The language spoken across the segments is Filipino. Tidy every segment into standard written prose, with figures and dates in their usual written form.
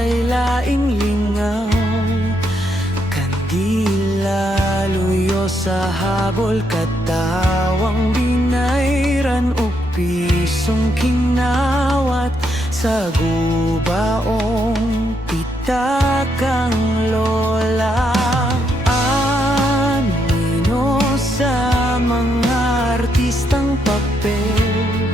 ay laing lingaw. Kandila luyo sa habol, katawang binayran o pisong kinawat sa gubaong pitakang lola. Anino sa mga artistang papel,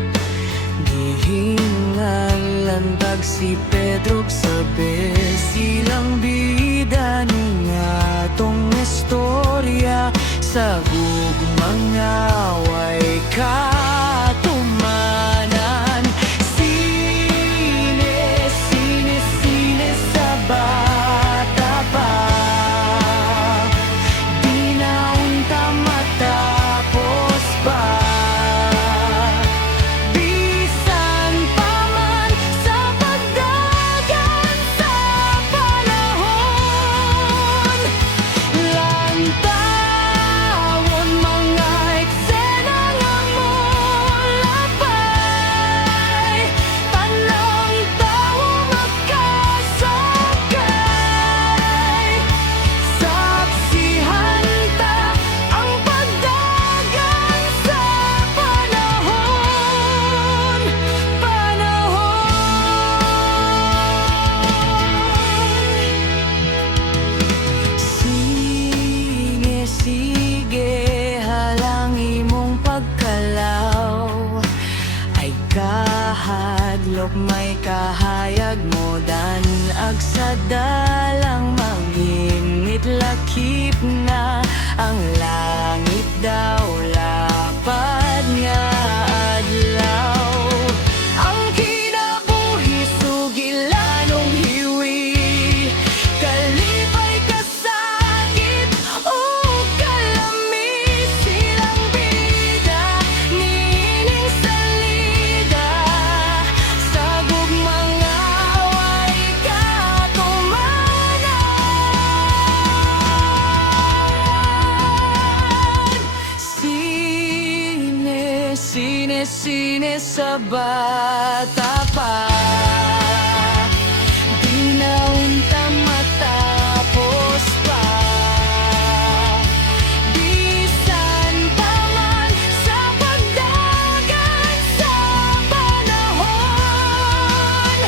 gihingalan si Pedro sabi, silang bida ni nga tong istorya sa gugmang away katumanan. Sine, sine, sine sa bata pa, di na unta matapos pa. Sige, halang imong pagkalaw, ay kahadlok may kahayag mo danag sa dalang manginit lakip na ang langit daw lapad nga adlaw. Ang kinabuhi sugilanong hiwi, kalipay kasakit o sine sa bata pa, di na unta matapos pa. Bisan pa man sa pagdagan sa panahon,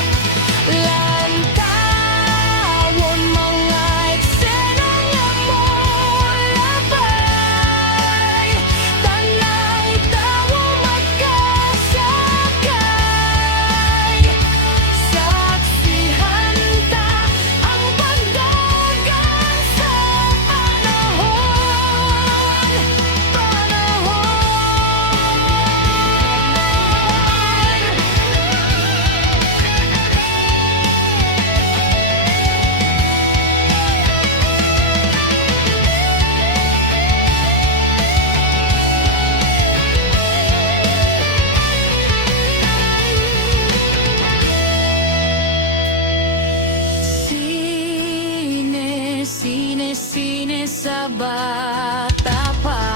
lantawon mga eksena nga mulapay, tanang tawo magkasakay. Saksihan ta ang pagdagan sa panahon, Sine sa bata pa,